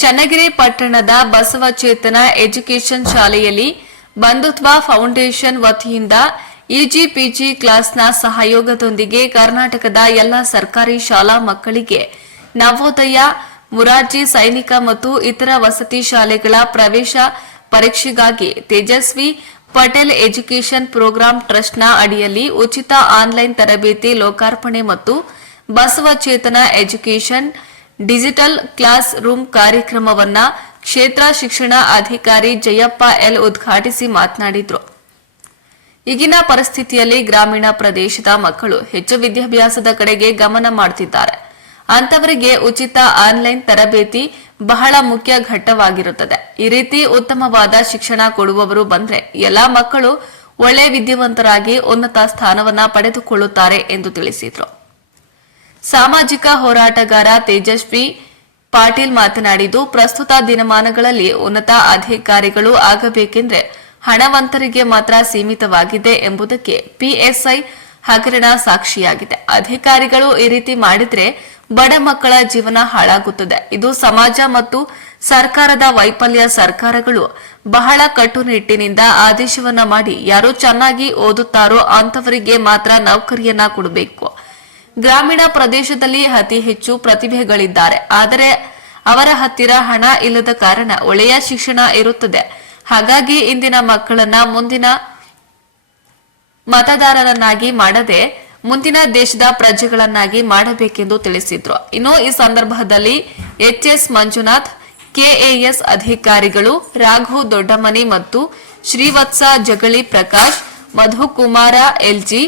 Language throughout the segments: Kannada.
ಚನ್ನಗಿರಿ ಪಟ್ಟಣದ ಬಸವಚೇತನ ಎಜುಕೇಷನ್ ಶಾಲೆಯಲ್ಲಿ ಬಂಧುತ್ವ ಫೌಂಡೇಶನ್ ವತಿಯಿಂದ ಇಜಿಪಿಜಿ ಕ್ಲಾಸ್ನ ಸಹಯೋಗದೊಂದಿಗೆ ಕರ್ನಾಟಕದ ಎಲ್ಲ ಸರ್ಕಾರಿ ಶಾಲಾ ಮಕ್ಕಳಿಗೆ ನವೋದಯ, ಮುರಾರ್ಜಿ ಸೈನಿಕ ಮತ್ತು ಇತರ ವಸತಿ ಶಾಲೆಗಳ ಪ್ರವೇಶ ಪರೀಕ್ಷೆಗಾಗಿ ತೇಜಸ್ವಿ ಪಟೇಲ್ ಎಜುಕೇಷನ್ ಪ್ರೋಗ್ರಾಂ ಟ್ರಸ್ಟ್ನ ಅಡಿಯಲ್ಲಿ ಉಚಿತ ಆನ್ಲೈನ್ ತರಬೇತಿ ಲೋಕಾರ್ಪಣೆ ಮತ್ತು ಬಸವಚೇತನ ಎಜುಕೇಷನ್ ಡಿಜಿಟಲ್ ಕ್ಲಾಸ್ ರೂಮ್ ಕಾರ್ಯಕ್ರಮವನ್ನು ಕ್ಷೇತ್ರ ಶಿಕ್ಷಣ ಅಧಿಕಾರಿ ಜಯಪ್ಪ ಎಲ್ ಉದ್ಘಾಟಿಸಿ ಮಾತನಾಡಿದರು. ಈಗಿನ ಪರಿಸ್ಥಿತಿಯಲ್ಲಿ ಗ್ರಾಮೀಣ ಪ್ರದೇಶದ ಮಕ್ಕಳು ಹೆಚ್ಚು ವಿದ್ಯಾಭ್ಯಾಸದ ಕಡೆಗೆ ಗಮನ ಮಾಡುತ್ತಿದ್ದಾರೆ. ಅಂತವರಿಗೆ ಉಚಿತ ಆನ್ಲೈನ್ ತರಬೇತಿ ಬಹಳ ಮುಖ್ಯ ಘಟ್ಟವಾಗಿರುತ್ತದೆ. ಈ ರೀತಿ ಉತ್ತಮವಾದ ಶಿಕ್ಷಣ ಕೊಡುವವರು ಬಂದ್ರೆ ಎಲ್ಲಾ ಮಕ್ಕಳು ಒಳ್ಳೆ ವಿದ್ಯಾವಂತರಾಗಿ ಉನ್ನತ ಸ್ಥಾನವನ್ನ ಪಡೆದುಕೊಳ್ಳುತ್ತಾರೆ ಎಂದು ತಿಳಿಸಿದರು. ಸಾಮಾಜಿಕ ಹೋರಾಟಗಾರ ತೇಜಸ್ವಿ ಪಾಟೀಲ್ ಮಾತನಾಡಿದ್ದು, ಪ್ರಸ್ತುತ ದಿನಮಾನಗಳಲ್ಲಿ ಉನ್ನತ ಅಧಿಕಾರಿಗಳು ಆಗಬೇಕೆಂದ್ರೆ ಹಣವಂತರಿಗೆ ಮಾತ್ರ ಸೀಮಿತವಾಗಿದೆ ಎಂಬುದಕ್ಕೆ ಪಿಎಸ್ಐ ಹಗರಣ ಸಾಕ್ಷಿಯಾಗಿದೆ. ಅಧಿಕಾರಿಗಳು ಈ ರೀತಿ ಮಾಡಿದ್ರೆ ಬಡ ಮಕ್ಕಳ ಜೀವನ ಹಾಳಾಗುತ್ತದೆ. ಇದು ಸಮಾಜ ಮತ್ತು ಸರ್ಕಾರದ ವೈಫಲ್ಯ. ಸರ್ಕಾರಗಳು ಬಹಳ ಕಟ್ಟುನಿಟ್ಟಿನಿಂದ ಆದೇಶವನ್ನ ಮಾಡಿ ಯಾರು ಚೆನ್ನಾಗಿ ಓದುತ್ತಾರೋ ಅಂತವರಿಗೆ ಮಾತ್ರ ನೌಕರಿಯನ್ನ ಕೊಡಬೇಕು. ಗ್ರಾಮೀಣ ಪ್ರದೇಶದಲ್ಲಿ ಅತಿ ಹೆಚ್ಚು ಪ್ರತಿಭೆಗಳಿದ್ದಾರೆ, ಆದರೆ ಅವರ ಹತ್ತಿರ ಹಣ ಇಲ್ಲದ ಕಾರಣ ಒಳ್ಳೆಯ ಶಿಕ್ಷಣ ಇರುತ್ತದೆ. ಹಾಗಾಗಿ ಇಂದಿನ ಮಕ್ಕಳನ್ನ ಮುಂದಿನ ಮತದಾರರನ್ನಾಗಿ ಮಾಡದೆ ಮುಂದಿನ ದೇಶದ ಪ್ರಜೆಗಳನ್ನಾಗಿ ಮಾಡಬೇಕೆಂದು ತಿಳಿಸಿದ್ರು. ಇನ್ನು ಈ ಸಂದರ್ಭದಲ್ಲಿ ಎಚ್ಎಸ್ ಮಂಜುನಾಥ್, ಕೆಎಎಸ್ ಅಧಿಕಾರಿಗಳು ರಾಘು ದೊಡ್ಡಮನಿ ಮತ್ತು ಶ್ರೀವತ್ಸ ಜಗಳಿ ಪ್ರಕಾಶ್, ಮಧುಕುಮಾರ ಎಲ್ಜಿ,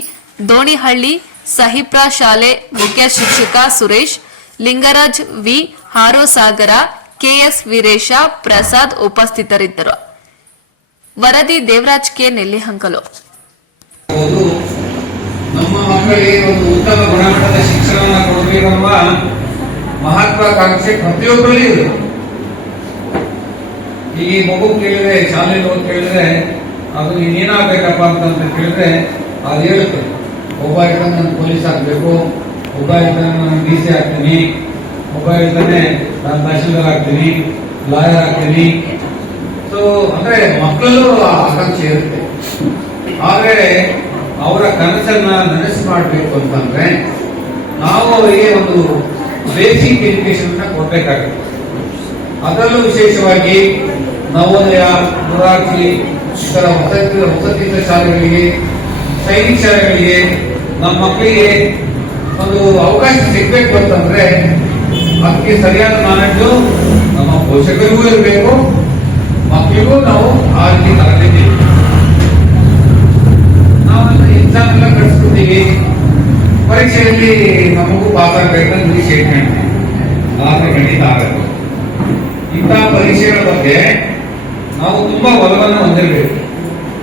ದೋಣಿಹಳ್ಳಿ ಸಹಿಪ್ರಾ ಶಾಲೆ ಮುಖ್ಯ ಶಿಕ್ಷಕ ಸುರೇಶ್, ಲಿಂಗರಾಜ್ ವಿ, ಹಾರೋಸಾಗರ, ಕೆಎಸ್ ವೀರೇಶ ಪ್ರಸಾದ್ ಉಪಸ್ಥಿತರಿದ್ದರು. ವರದಿ ದೇವರಾಜ್ ಕೆ ನೆಲ್ಲಿಹಂಕಲು. ನಮ್ಮ ಮಕ್ಕಳಿಗೆ ಒಂದು ಉತ್ತಮ ಗುಣಮಟ್ಟದ ಶಿಕ್ಷಣವನ್ನು ಕೊಡಬೇಕೆಂಬ ಮಹತ್ವಾಕಾಂಕ್ಷೆ ಪ್ರತಿಯೊಬ್ಬರಲ್ಲಿ ಇದೆ. ಈ ಮಗು ಕೇಳಿದ್ರೆ, ಶಾಲೆಯಲ್ಲಿ ಹೋಗಿ ಕೇಳಿದ್ರೆ ಅದು ನೀನೇನಾಗಬೇಕಪ್ಪ ಅಂತ ಕೇಳಿದ್ರೆ ಅದು ಹೇಳುತ್ತೆ. ಒಬ್ಬ ಹೇಳ್ತಾನೆ ನಾನು ಪೊಲೀಸ್ ಆಗ್ಬೇಕು, ಒಬ್ಬ ಹೇಳ್ತಾನೆ ನಾನು ಡಿ ಸಿ ಆಗ್ತೀನಿ, ಒಬ್ಬ ಹೇಳ್ತಾನೆ ನಾನು ತಹಶೀಲ್ದಾರ್ ಆಗ್ತೀನಿ, ಲಾಯರ್ ಆಗ್ತೀನಿ. ಸೊ ಅಂದ್ರೆ ಮಕ್ಕಳಲ್ಲೂ ಆಕಾಂಕ್ಷೆ ಇರುತ್ತೆ. ಆದರೆ ಅವರ ಕನಸನ್ನ ನನಸು ಮಾಡಬೇಕು ಅಂತಂದ್ರೆ ನಾವು ಅವರಿಗೆ ಒಂದು ಬೇಸಿಕ್ ಎಜುಕೇಶನ್ ಕೊಡ್ಬೇಕಾಗುತ್ತೆ. ಅದರಲ್ಲೂ ವಿಶೇಷವಾಗಿ ನವೋದಯ, ಮುರಾರ್ಜಿ ಇತರ ವಸತಿ ಶಾಲೆಗಳಿಗೆ, ಸೈನಿಕ ಶಾಲೆಗಳಿಗೆ ನಮ್ಮ ಮಕ್ಕಳಿಗೆ ಒಂದು ಅವಕಾಶ ಸಿಗ್ಬೇಕು ಅಂತಂದ್ರೆ ಅದಕ್ಕೆ ಸರಿಯಾದ ನಾಲೆಡ್ಜು ನಮ್ಮ ಪೋಷಕರಿಗೂ ಇರಬೇಕು, ಮಕ್ಕಳಿಗೂ ನಾವು ಆ ರೀತಿ ತರಬೇತಿ. ನಾವೆಲ್ಲ ಎಕ್ಸಾಮ್ ಎಲ್ಲ ಕಳಿಸ್ಕೊತೀವಿ, ಪರೀಕ್ಷೆಯಲ್ಲಿ ನಮಗೂ ಪಾಸ್ ಆಗಬೇಕಂತ ನಿರೀಕ್ಷೆ ಇಟ್ಕೊಂಡ್ವಿ, ಆದರೆ ಖಂಡಿತ ಆಗಬೇಕು. ಇಂತಹ ಪರೀಕ್ಷೆಗಳ ಬಗ್ಗೆ ನಾವು ತುಂಬಾ ಒಲವನ್ನು ಹೊಂದಿರಬೇಕು.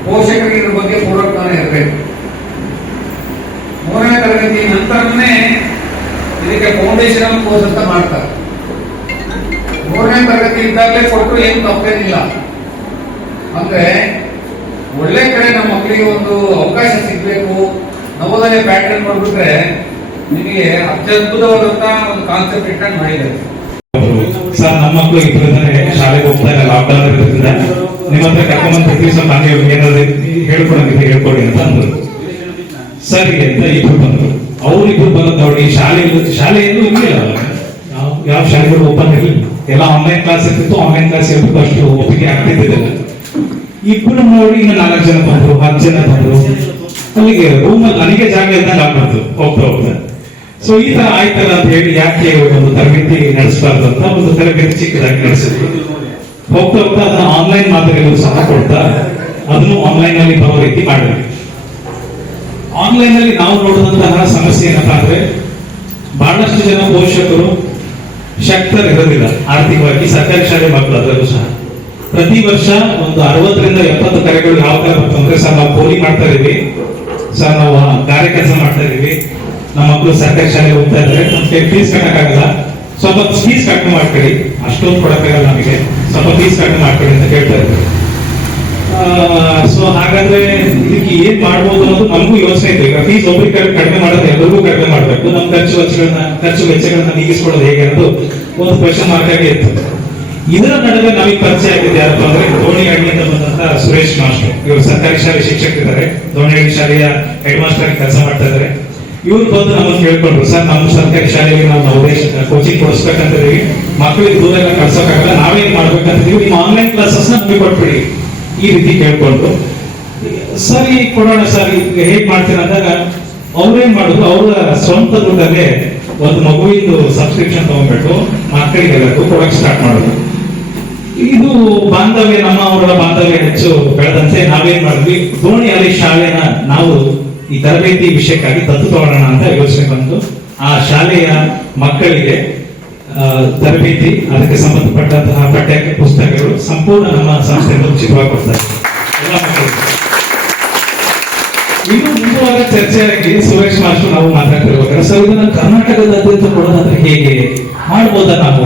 ಪೋಷಕರಿಗೆ ಇದ್ರ ಬಗ್ಗೆ ಪೂರ್ವಜ್ಞಾನ ಇರಬೇಕು. 3ನೇ ತರಗತಿ ನಂತರನೇ ಇದಕ್ಕೆ ಫೌಂಡೇಶನ್ ಕೋರ್ಸ್ ಅಂತ ಮಾಡ್ತಾರೆ. 3ನೇ ತರಗತಿ ಇದ್ದಾಗಲೇ ಕೊಟ್ಟರು ಏನು ತಪ್ಪೇನಿಲ್ಲ. ಅಂದ್ರೆ ಒಳ್ಳೆ ಕಡೆ ನಮ್ಮ ಮಕ್ಕಳಿಗೆ ಒಂದು ಅವಕಾಶ ಸಿಗ್ಬೇಕು. ನವೋದಯ ಪ್ಯಾಟರ್ನ್ ನೋಡ್ಬಿಟ್ರೆ ನಿಮಗೆ ಅತ್ಯದ್ಭುತವಾದಂತಹ ಒಂದು ಕಾನ್ಸೆಪ್ಟ್ ಇಟ್ಕೊಂಡು ಮಾಡಿದ್ದಾರೆ. ಸರ್, ನಮ್ಮ ಮಕ್ಕಳು ಇಬ್ಬರಿದ್ದಾರೆ, ಶಾಲೆಗೆ ಹೋಗ್ತಾ ಇಲ್ಲ, ಲಾಕ್ಡೌನ್ ಇರೋದ್ರಿಂದ ನಿಮ್ಮ ಹತ್ರ ಕರ್ಕೊಂಡ್ ಬರ್ತೀವಿ, ಸ್ವಲ್ಪ ಹಂಗೆ ಏನಾದ್ರು ಹೇಳ್ಕೊಡಂಗಿದ್ರೆ ಹೇಳ್ಕೊಡಿ ಅಂತ ಅಂದ್ರು. ಸರಿ ಅಂತ ಇಬ್ರು ಬಂದ್ರು. ಅವ್ರು ಇಬ್ರು ಬಂದ್ ನೋಡಿ ಶಾಲೆಯಲ್ಲೂ ಇರಲಿಲ್ಲ, ಯಾವ ಶಾಲೆಗಳು ಓಪನ್ ಇರಲಿಲ್ಲ, ಎಲ್ಲ ಆನ್ಲೈನ್ ಕ್ಲಾಸ್ ಇರ್ತಿತ್ತು. ಆನ್ಲೈನ್ ಕ್ಲಾಸ್ ಇರ್ಬೇಕು, ಅಷ್ಟು ಒಪ್ಪಿಗೆ ಆಗ್ತಿದ್ದಿಲ್ಲ. ಇಬ್ರು ನೋಡಿ ಇನ್ನು 4 ಜನ ಬಂದ್ರು, 10 ಜನ ಬಂದ್ರು. ಅಲ್ಲಿಗೆ ರೂಮಲ್ಲಿ ನನಗೆ ಜಾಗ ಇದ್ದಂಗೆ ಆಗ್ಬಾರ್ದು ಹೋಗ್ತಾ ಹೋಗ್ತಾ. ಸೊ ಈ ತರ ಆಯ್ತಲ್ಲ ಅಂತ ಹೇಳಿ ಯಾಕೆ ಒಂದು ತರಬೇತಿ ನಡೆಸಬಾರ್ದು ಅಂತ ಒಂದು ತರಬೇತಿ ಚಿಕ್ಕದಾಗಿ ನಡೆಸಿದ್ರು. ಹೋಗ್ತಾ ಹೋಗ್ತಾ ಅದನ್ನ ಆನ್ಲೈನ್ ಮಾದರಿಯಲ್ಲೂ ಸಹ ಕೊಡ್ತಾ ಅದನ್ನು ಆನ್ಲೈನ್ ಅಲ್ಲಿ ಬರೋ ರೀತಿ ಮಾಡಿದ್ವಿ. ಆನ್ಲೈನ್ ಅಲ್ಲಿ ನಾವು ನೋಡುವಂತಹ ಸಮಸ್ಯೆ ಏನಪ್ಪಾ ಅಂದ್ರೆ ಬಹಳಷ್ಟು ಜನ ಪೋಷಕರು ಶಕ್ತರು ಇರೋದಿಲ್ಲ ಆರ್ಥಿಕವಾಗಿ. ಸರ್ಕಾರಿ ಶಾಲೆ ಮಕ್ಕಳು ಅದರಲ್ಲೂ ಸಹ ಪ್ರತಿ ವರ್ಷ ಒಂದು 60 ರಿಂದ 70 ಕರೆಗಳು ಯಾವ ತರ ಬರ್ತಂದ್ರೆ, ಸರ್ ನಾವು ಕೂಲಿ ಮಾಡ್ತಾ ಇದೀವಿ, ಸರ್ ನಾವು ಗಾರೆ ಕೆಲಸ ಮಾಡ್ತಾ ಇದೀವಿ, ನಮ್ಮ ಮಕ್ಕಳು ಸರ್ಕಾರಿ ಶಾಲೆ ಹೋಗ್ತಾ ಇದ್ದಾರೆ, ನಮ್ಗೆ ಫೀಸ್ ಕಟ್ಟಕ್ಕಾಗಲ್ಲ, ಸ್ವಲ್ಪ ಫೀಸ್ ಕಡಿಮೆ ಮಾಡ್ಕೊಳ್ಳಿ, ಅಷ್ಟೊಂದು ಕೊಡಕ್ಕಾಗಲ್ಲ ನಮಗೆ, ಸ್ವಲ್ಪ ಫೀಸ್ ಕಡಿಮೆ ಮಾಡ್ಕೊಳ್ಳಿ ಅಂತ ಕೇಳ್ತಾ ಇದ್ರು. ಸೊ ಹಾಗಾದ್ರೆ ಇದಕ್ಕೆ ಏನ್ ಮಾಡ್ಬೋದು ಅನ್ನೋದು ನಮಗೂ ಯೋಚನೆ ಇದೆ. ಈಗ ಫೀಸ್ ಒಬ್ಬರಿಗೆ ಕಡಿಮೆ ಮಾಡೋದು ಎಲ್ಲರಿಗೂ ಕಡಿಮೆ ಮಾಡ್ಬೇಕು, ನಮ್ಮ ಖರ್ಚು ವೆಚ್ಚಗಳನ್ನ ನೀಗಿಸ್ಕೊಳ್ಳೋದು ಹೇಗೆ ಅನ್ನೋದು ಒಂದು ಕ್ವೆಶ್ಚನ್ ಮಾರ್ಕ್ ಆಗಿ ಇತ್ತು. ಇದರ ನಡುವೆ ನಮಗೆ ಪರಿಚಯ ಆಗಿದ್ದು ಯಾರಪ್ಪ ಅಂದ್ರೆ ದೋಣಿಹಳ್ಳಿಯಿಂದ ಬಂದಂತ ಸುರೇಶ್ ಮಾಸ್ಟರ್. ಇವರು ಸರ್ಕಾರಿ ಶಾಲೆ ಶಿಕ್ಷಕರಿದ್ದಾರೆ, ದೋಣಿಹಳ್ಳಿ ಶಾಲೆಯ ಹೆಡ್ ಮಾಸ್ಟರ್ ಆಗಿ ಕೆಲಸ ಮಾಡ್ತಾ ಇದ್ದಾರೆ. ಇವ್ರು ಬಂದು ನಮ್ಮನ್ನು ಕೇಳ್ಕೊಂಡ್ರು, ಸರ್ ನಮ್ಮ ಸರ್ಕಾರಿ ಶಾಲೆಗೆ ನಾವು ನವೋದಯ ಕೋಚಿಂಗ್ ಕೊಡಿಸ್ಬೇಕಂತ ಇದೀವಿ, ಮಕ್ಕಳಿಗೆ ದೂರ ಎಲ್ಲ ಕಳ್ಸೋಕ್ಕಾಗಲ್ಲ, ನಾವೇನ್ ಮಾಡ್ಬೇಕಂತ ಇದೀವಿ, ನಿಮ್ಮ ಆನ್ಲೈನ್ ಕ್ಲಾಸಸ್ ನಮಗೆ ಕೊಟ್ಬಿಡಿ ಈ ರೀತಿ ಕೇಳ್ಕೊಂಡ್ರು. ಸರಿ ಕೊಡೋಣ ಸರ್, ಈಗ ಹೇಗ್ ಮಾಡ್ತೀರ ಅಂದಾಗ ಅವ್ರೇನ್ ಮಾಡುದು, ಅವರ ಸ್ವಂತ ದುಡ್ಡಲ್ಲೇ ಒಂದು ಮಗುವಿಂದು ಸಬ್ಸ್ಕ್ರಿಪ್ಷನ್ ತಗೊಂಡ್ಬಿಟ್ಟು ಮಕ್ಕಳಿಗೆಲ್ಲರಿಗೂ ಕೊಡಕ್ ಸ್ಟಾರ್ಟ್ ಮಾಡೋದು. ಇದು ಬಾಂಧವ್ಯ, ನಮ್ಮ ಅವರ ಬಾಂಧವ್ಯ ಹೆಚ್ಚು ಬೆಳೆದಂತೆ ನಾವೇನ್ ಮಾಡಿದ್ವಿ, ದೋಣಿಹಳ್ಳಿ ಶಾಲೆನ ನಾವು ಈ ತರಬೇತಿ ವಿಷಯಕ್ಕಾಗಿ ದತ್ತು ತಗೊಳ್ಳೋಣ ಅಂತ ಯೋಚನೆ ಬಂತು. ಆ ಶಾಲೆಯ ಮಕ್ಕಳಿಗೆ ತರಬೇತಿ, ಅದಕ್ಕೆ ಸಂಬಂಧಪಟ್ಟಂತಹ ಪಠ್ಯ ಪುಸ್ತಕಗಳು ಸಂಪೂರ್ಣ ನಮ್ಮ ಸಂಸ್ಥೆಯಿಂದ ಉಚಿತವಾಗಿ ಕೊಡ್ತಾರೆ ಎಲ್ಲ ಮಕ್ಕಳಿಗೆ. ಇನ್ನು ಮುಂದುವಾಗ ಚರ್ಚೆಯಾಗಿ ಸುರೇಶ್ ಮಾಸ್ಟರ್ ನಾವು ಮಾತಾಡ್ತಿರ್ಬೇಕಾದ್ರೆ, ಸರ್ ಇದನ್ನ ಕರ್ನಾಟಕದಾದ್ಯಂತ ಕೊಡೋದಾದ್ರೆ ಹೇಗೆ ಮಾಡ್ಬೋದಾ, ನಾವು